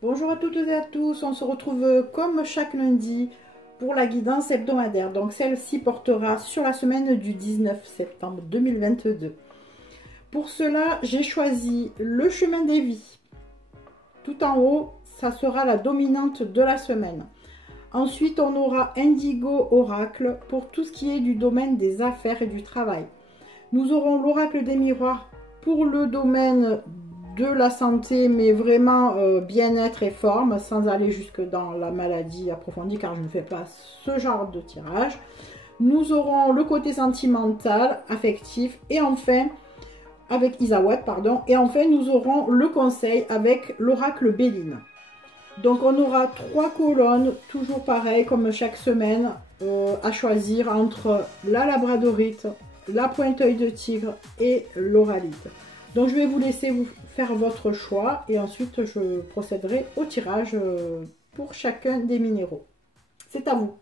Bonjour à toutes et à tous, on se retrouve comme chaque lundi pour la guidance hebdomadaire. Donc celle-ci portera sur la semaine du 19 septembre 2022. Pour cela, j'ai choisi le chemin des vies. Tout en haut, ça sera la dominante de la semaine. Ensuite, on aura Indigo Oracle pour tout ce qui est du domaine des affaires et du travail. Nous aurons l'oracle des miroirs pour le domaine de la santé, mais vraiment bien-être et forme, sans aller jusque dans la maladie approfondie, car je ne fais pas ce genre de tirage. Nous aurons le côté sentimental, affectif, et enfin, avec Isawat, pardon, et enfin nous aurons le conseil avec l'oracle Béline. Donc on aura 3 colonnes, toujours pareil comme chaque semaine, à choisir entre la labradorite, la pointe-œil de tigre et l'oralite. Donc je vais vous laisser vous faire votre choix et ensuite je procéderai au tirage pour chacun des minéraux. C'est à vous.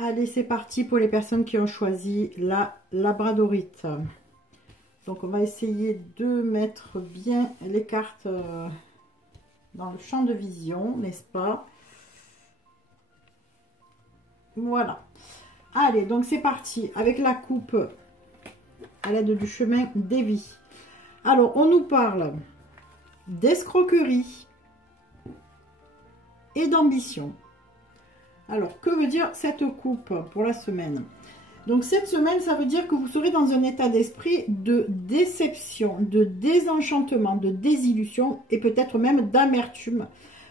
Allez, c'est parti pour les personnes qui ont choisi la labradorite. Donc, on va essayer de mettre bien les cartes dans le champ de vision, n'est-ce pas? Voilà. Allez, donc c'est parti avec la coupe à l'aide du chemin des vies. Alors, on nous parle d'escroquerie et d'ambition. Alors, que veut dire cette coupe pour la semaine? Donc, cette semaine, ça veut dire que vous serez dans un état d'esprit de déception, de désenchantement, de désillusion et peut-être même d'amertume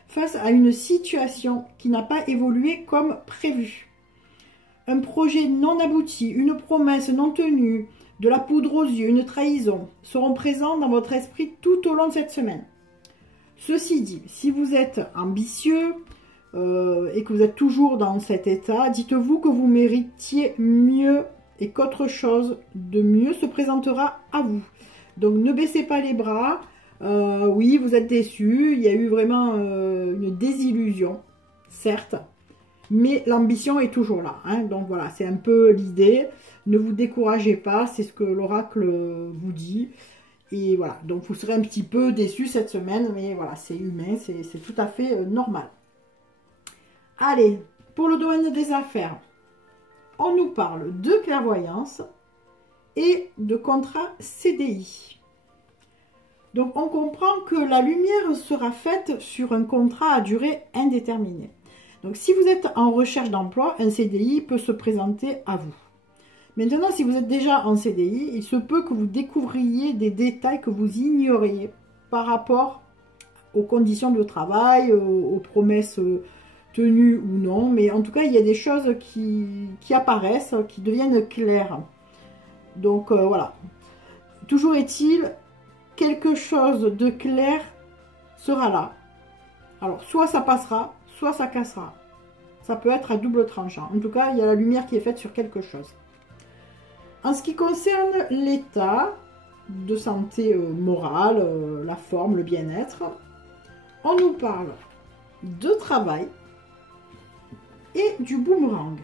face à une situation qui n'a pas évolué comme prévu. Un projet non abouti, une promesse non tenue, de la poudre aux yeux, une trahison seront présents dans votre esprit tout au long de cette semaine. Ceci dit, si vous êtes ambitieux, et que vous êtes toujours dans cet état, dites-vous que vous méritiez mieux et qu'autre chose de mieux se présentera à vous. Donc ne baissez pas les bras. Oui, vous êtes déçus, il y a eu vraiment une désillusion, certes, mais l'ambition est toujours là. Hein. Donc voilà, c'est un peu l'idée. Ne vous découragez pas, c'est ce que l'oracle vous dit. Et voilà, donc vous serez un petit peu déçus cette semaine, mais voilà, c'est humain, c'est tout à fait normal. Allez, pour le domaine des affaires, on nous parle de clairvoyance et de contrat CDI. Donc, on comprend que la lumière sera faite sur un contrat à durée indéterminée. Donc, si vous êtes en recherche d'emploi, un CDI peut se présenter à vous. Maintenant, si vous êtes déjà en CDI, il se peut que vous découvriez des détails que vous ignoriez par rapport aux conditions de travail, aux promesses tenue ou non, mais en tout cas il y a des choses qui apparaissent, qui deviennent claires. Donc voilà, toujours est-il, quelque chose de clair sera là. Alors soit ça passera, soit ça cassera. Ça peut être à double tranchant. En tout cas, il y a la lumière qui est faite sur quelque chose. En ce qui concerne l'état de santé morale, la forme, le bien-être, on nous parle de travail et du boomerang.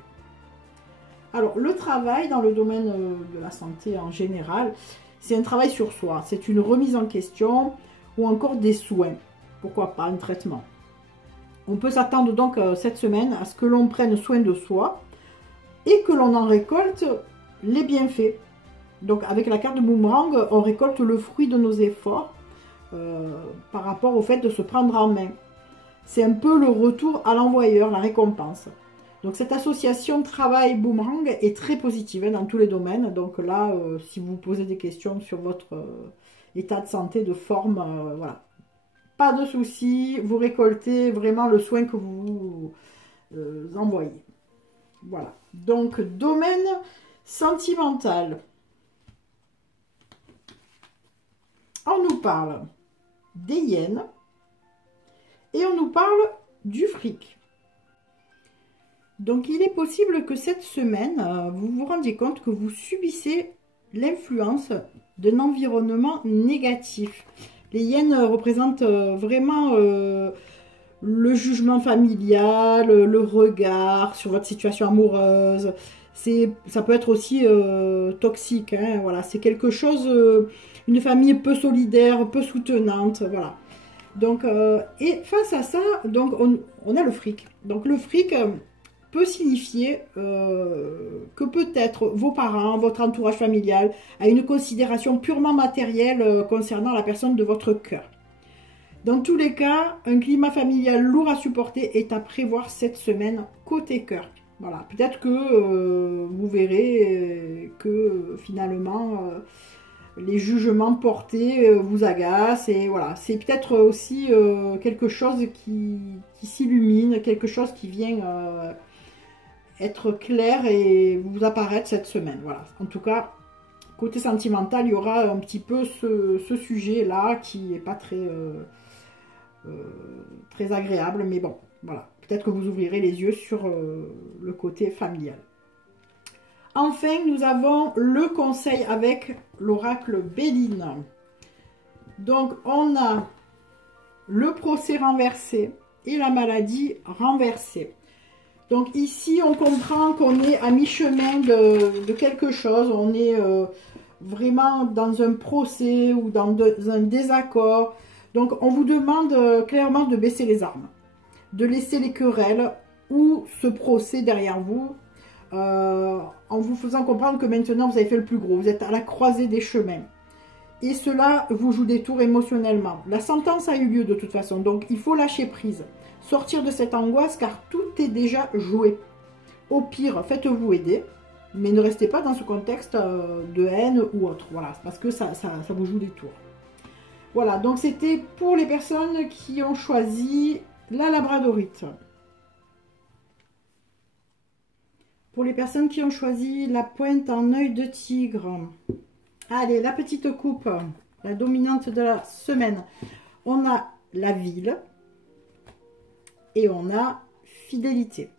Alors, le travail dans le domaine de la santé en général, c'est un travail sur soi. C'est une remise en question ou encore des soins. Pourquoi pas un traitement. On peut s'attendre donc cette semaine à ce que l'on prenne soin de soi et que l'on en récolte les bienfaits. Donc, avec la carte de boomerang, on récolte le fruit de nos efforts par rapport au fait de se prendre en main. C'est un peu le retour à l'envoyeur, la récompense. Donc cette association travail-boomerang est très positive dans tous les domaines. Donc là, si vous posez des questions sur votre état de santé, de forme, voilà. Pas de soucis, vous récoltez vraiment le soin que vous envoyez. Voilà. Donc domaine sentimental. On nous parle des yens et on nous parle du fric. Donc, il est possible que cette semaine, vous vous rendiez compte que vous subissez l'influence d'un environnement négatif. Les hyènes représentent vraiment le jugement familial, le regard sur votre situation amoureuse. Ça peut être aussi toxique, hein, voilà. C'est quelque chose, une famille peu solidaire, peu soutenante, voilà. Donc, et face à ça, donc on a le fric. Donc le fric peut signifier que peut-être vos parents, votre entourage familial a une considération purement matérielle concernant la personne de votre cœur. Dans tous les cas, un climat familial lourd à supporter est à prévoir cette semaine côté cœur. Voilà, peut-être que vous verrez que finalement les jugements portés vous agacent et voilà, c'est peut-être aussi quelque chose qui s'illumine, quelque chose qui vient être clair et vous apparaître cette semaine. Voilà, en tout cas, côté sentimental, il y aura un petit peu ce sujet-là qui n'est pas très agréable, mais bon, voilà. Peut-être que vous ouvrirez les yeux sur le côté familial. Enfin, nous avons le conseil avec l'oracle Béline. Donc, on a le procès renversé et la maladie renversée. Donc ici, on comprend qu'on est à mi-chemin de quelque chose. On est vraiment dans un procès ou dans un désaccord. Donc, on vous demande clairement de baisser les armes, de laisser les querelles ou ce procès derrière vous, en vous faisant comprendre que maintenant, vous avez fait le plus gros. Vous êtes à la croisée des chemins. Et cela vous joue des tours émotionnellement. La sentence a eu lieu de toute façon, donc il faut lâcher prise. Sortir de cette angoisse car tout est déjà joué. Au pire, faites-vous aider, mais ne restez pas dans ce contexte de haine ou autre. Voilà, parce que ça vous joue des tours. Voilà, donc c'était pour les personnes qui ont choisi la labradorite. Pour les personnes qui ont choisi la pointe en œil de tigre. Allez, la petite coupe, la dominante de la semaine. On a la ville et on a fidélité.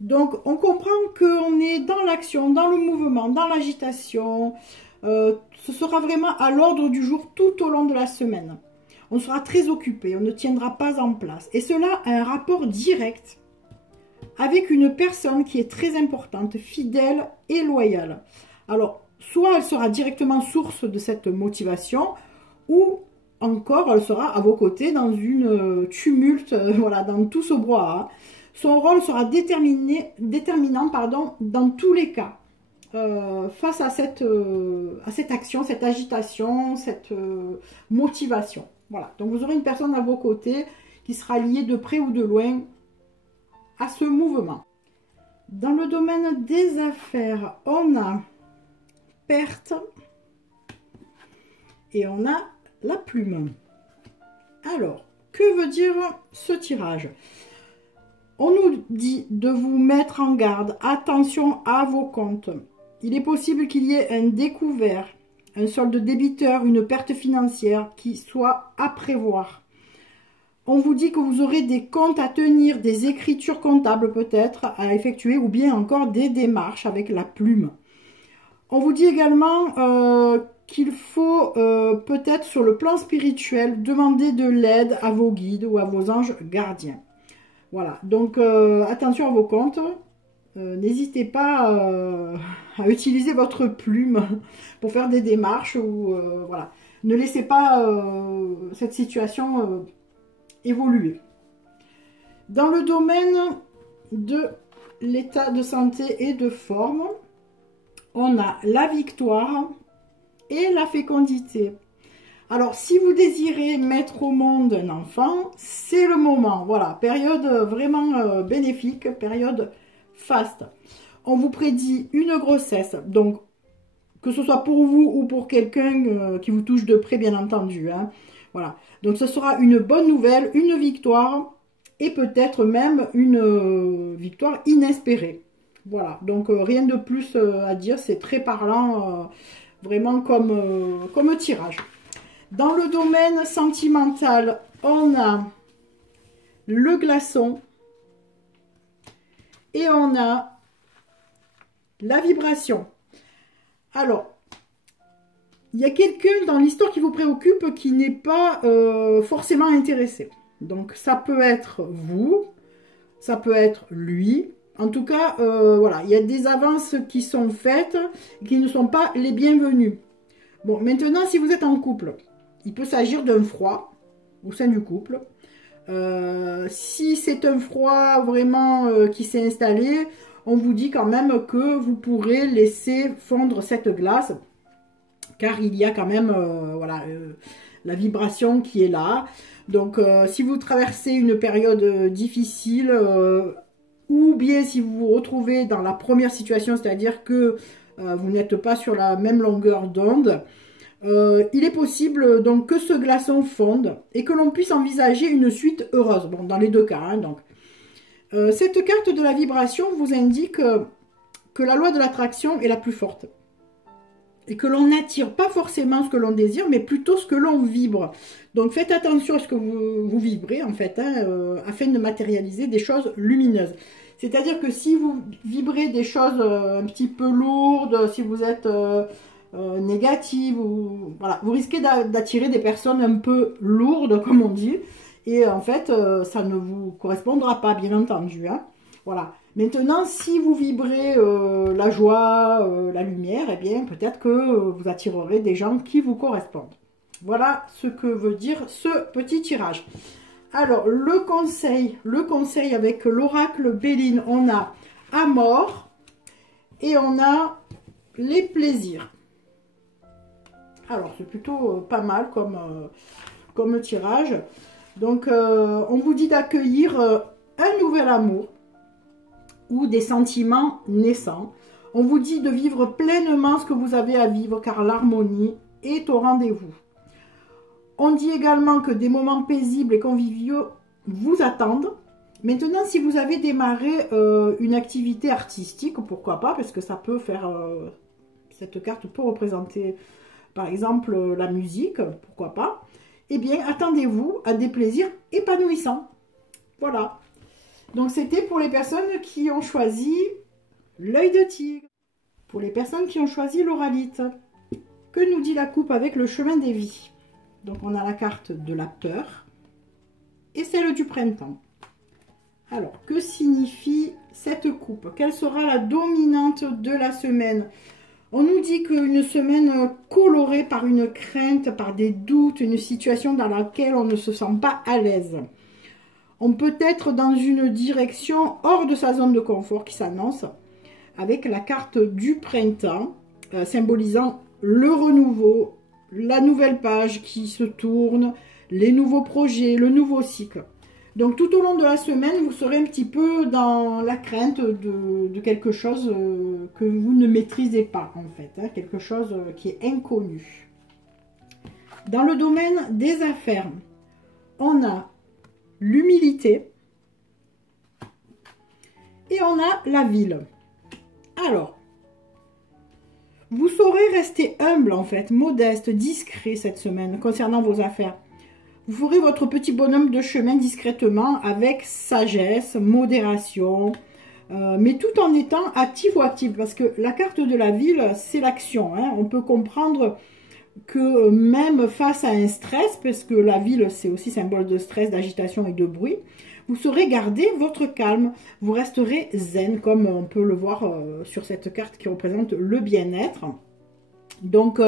Donc, on comprend qu'on est dans l'action, dans le mouvement, dans l'agitation. Ce sera vraiment à l'ordre du jour tout au long de la semaine. On sera très occupé, on ne tiendra pas en place. Et cela a un rapport direct avec une personne qui est très importante, fidèle et loyale. Alors, soit elle sera directement source de cette motivation, ou encore elle sera à vos côtés dans une tumulte, voilà, dans tout ce brouhaha. Son rôle sera déterminant dans tous les cas. Face à cette action, cette agitation, cette motivation. Voilà, donc vous aurez une personne à vos côtés qui sera liée de près ou de loin à ce mouvement. Dans le domaine des affaires, on a perte et on a la plume. Alors, que veut dire ce tirage? On nous dit de vous mettre en garde, attention à vos comptes. Il est possible qu'il y ait un découvert, un solde débiteur, une perte financière qui soit à prévoir. On vous dit que vous aurez des comptes à tenir, des écritures comptables peut-être à effectuer ou bien encore des démarches avec la plume. On vous dit également qu'il faut peut-être sur le plan spirituel demander de l'aide à vos guides ou à vos anges gardiens. Voilà, donc attention à vos comptes. N'hésitez pas à utiliser votre plume pour faire des démarches ou voilà. Ne laissez pas cette situation évoluer. Dans le domaine de l'état de santé et de forme, on a la victoire et la fécondité. Alors, si vous désirez mettre au monde un enfant, c'est le moment. Voilà, période vraiment bénéfique, période faste. On vous prédit une grossesse, donc que ce soit pour vous ou pour quelqu'un qui vous touche de près, bien entendu. Hein. Voilà, donc ce sera une bonne nouvelle, une victoire et peut-être même une victoire inespérée. Voilà, donc rien de plus à dire, c'est très parlant, vraiment comme tirage. Dans le domaine sentimental, on a le glaçon Et on a la vibration. Alors, il y a quelqu'un dans l'histoire qui vous préoccupe qui n'est pas forcément intéressé. Donc, ça peut être vous, ça peut être lui. En tout cas, voilà, il y a des avances qui sont faites et qui ne sont pas les bienvenues. Bon, maintenant, si vous êtes en couple, il peut s'agir d'un froid au sein du couple. Si c'est un froid vraiment qui s'est installé, on vous dit quand même que vous pourrez laisser fondre cette glace, car il y a quand même voilà, la vibration qui est là. Donc si vous traversez une période difficile, ou bien si vous vous retrouvez dans la première situation, c'est-à-dire que vous n'êtes pas sur la même longueur d'onde, il est possible donc que ce glaçon fonde et que l'on puisse envisager une suite heureuse. Bon, dans les deux cas, hein, donc. Cette carte de la vibration vous indique que la loi de l'attraction est la plus forte. Et que l'on n'attire pas forcément ce que l'on désire, mais plutôt ce que l'on vibre. Donc faites attention à ce que vous vibrez, en fait, hein, afin de matérialiser des choses lumineuses. C'est-à-dire que si vous vibrez des choses un petit peu lourdes, si vous êtes négative, ou, voilà, vous risquez d'attirer des personnes un peu lourdes, comme on dit. Et en fait, ça ne vous correspondra pas, bien entendu. Hein. Voilà. Maintenant, si vous vibrez la joie, la lumière, eh bien, peut-être que vous attirerez des gens qui vous correspondent. Voilà ce que veut dire ce petit tirage. Alors, le conseil avec l'oracle Béline, on a Amour et on a les plaisirs. Alors, c'est plutôt pas mal comme tirage. Donc, on vous dit d'accueillir un nouvel amour ou des sentiments naissants. On vous dit de vivre pleinement ce que vous avez à vivre car l'harmonie est au rendez-vous. On dit également que des moments paisibles et conviviaux vous attendent. Maintenant, si vous avez démarré une activité artistique, pourquoi pas, parce que ça peut faire... cette carte peut représenter, par exemple, la musique, pourquoi pas. Eh bien, attendez-vous à des plaisirs épanouissants. Voilà. Donc, c'était pour les personnes qui ont choisi l'œil de tigre. Pour les personnes qui ont choisi l'oralite. Que nous dit la coupe avec le chemin des vies? Donc, on a la carte de la peur et celle du printemps. Alors, que signifie cette coupe? Quelle sera la dominante de la semaine? On nous dit qu'une semaine colorée par une crainte, par des doutes, une situation dans laquelle on ne se sent pas à l'aise. On peut être dans une direction hors de sa zone de confort qui s'annonce avec la carte du printemps, symbolisant le renouveau, la nouvelle page qui se tourne, les nouveaux projets, le nouveau cycle. Donc tout au long de la semaine, vous serez un petit peu dans la crainte de quelque chose que vous ne maîtrisez pas en fait, hein, quelque chose qui est inconnu. Dans le domaine des affaires, on a l'humilité et on a la ville. Alors, vous saurez rester humble en fait, modeste, discret cette semaine concernant vos affaires. Vous ferez votre petit bonhomme de chemin discrètement avec sagesse, modération, mais tout en étant actif ou active. Parce que la carte de la ville, c'est l'action. Hein. On peut comprendre que même face à un stress, parce que la ville, c'est aussi symbole de stress, d'agitation et de bruit, vous saurez garder votre calme. Vous resterez zen, comme on peut le voir sur cette carte qui représente le bien-être. Donc,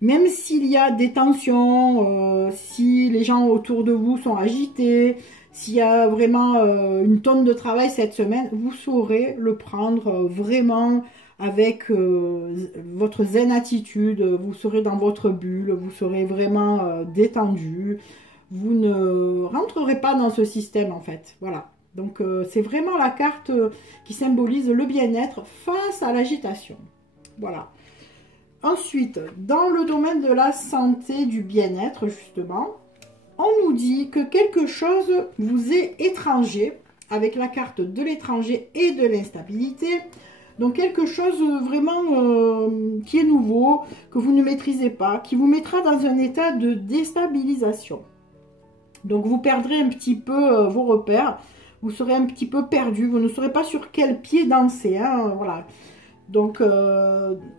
même s'il y a des tensions, si les gens autour de vous sont agités, s'il y a vraiment une tonne de travail cette semaine, vous saurez le prendre vraiment avec votre zen attitude, vous serez dans votre bulle, vous serez vraiment détendu, vous ne rentrerez pas dans ce système en fait, voilà. Donc c'est vraiment la carte qui symbolise le bien-être face à l'agitation, voilà. Ensuite, dans le domaine de la santé, du bien-être, justement, on nous dit que quelque chose vous est étranger, avec la carte de l'étranger et de l'instabilité. Donc, quelque chose vraiment qui est nouveau, que vous ne maîtrisez pas, qui vous mettra dans un état de déstabilisation. Donc, vous perdrez un petit peu vos repères. vous serez un petit peu perdu, vous ne saurez pas sur quel pied danser, hein, voilà. Donc,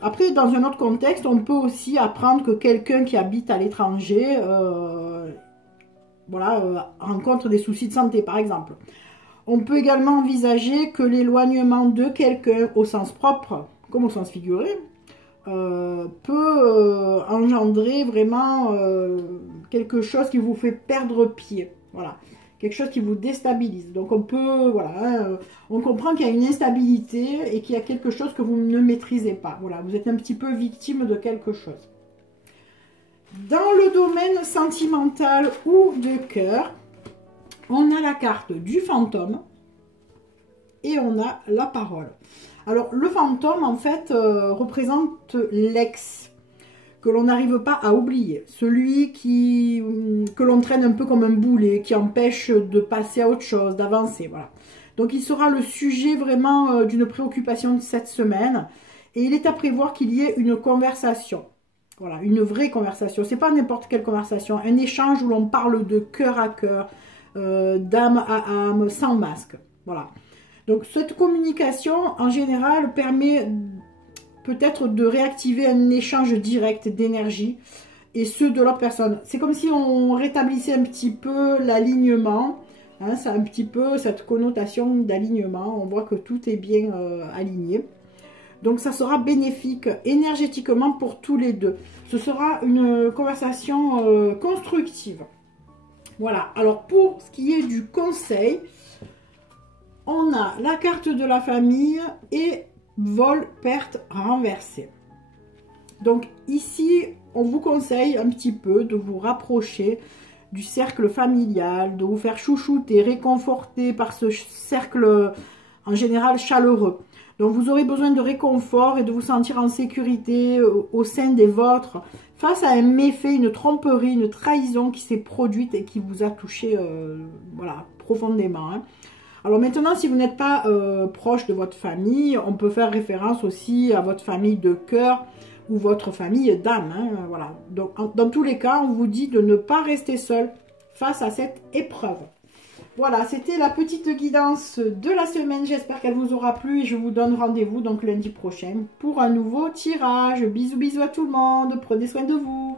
après, dans un autre contexte, on peut aussi apprendre que quelqu'un qui habite à l'étranger, voilà, rencontre des soucis de santé, par exemple. On peut également envisager que l'éloignement de quelqu'un, au sens propre, comme au sens figuré, peut engendrer vraiment quelque chose qui vous fait perdre pied. Voilà. Quelque chose qui vous déstabilise. Donc on peut, voilà, hein, on comprend qu'il y a une instabilité et qu'il y a quelque chose que vous ne maîtrisez pas. Voilà, vous êtes un petit peu victime de quelque chose. Dans le domaine sentimental ou de cœur, on a la carte du fantôme et on a la parole. Alors le fantôme en fait représente l'ex que l'on n'arrive pas à oublier, celui que l'on traîne un peu comme un boulet, qui empêche de passer à autre chose, d'avancer, voilà. Donc il sera le sujet vraiment d'une préoccupation de cette semaine, et il est à prévoir qu'il y ait une conversation, voilà, une vraie conversation, c'est pas n'importe quelle conversation, un échange où l'on parle de cœur à cœur, d'âme à âme, sans masque, voilà. Donc cette communication, en général, permet peut-être de réactiver un échange direct d'énergie et ceux de l'autre personne. C'est comme si on rétablissait un petit peu l'alignement, hein, ça a un petit peu cette connotation d'alignement, on voit que tout est bien aligné. Donc ça sera bénéfique énergétiquement pour tous les deux. Ce sera une conversation constructive. Voilà, alors pour ce qui est du conseil, on a la carte de la famille et vol, perte, renversée. Donc ici, on vous conseille un petit peu de vous rapprocher du cercle familial, de vous faire chouchouter, réconforter par ce cercle en général chaleureux. Donc vous aurez besoin de réconfort et de vous sentir en sécurité au sein des vôtres face à un méfait, une tromperie, une trahison qui s'est produite et qui vous a touché voilà, profondément, hein. Alors maintenant, si vous n'êtes pas proche de votre famille, on peut faire référence aussi à votre famille de cœur ou votre famille d'âme, hein, voilà. Donc, dans tous les cas, on vous dit de ne pas rester seul face à cette épreuve. Voilà, c'était la petite guidance de la semaine. J'espère qu'elle vous aura plu et je vous donne rendez-vous donc lundi prochain pour un nouveau tirage. Bisous, bisous à tout le monde. Prenez soin de vous.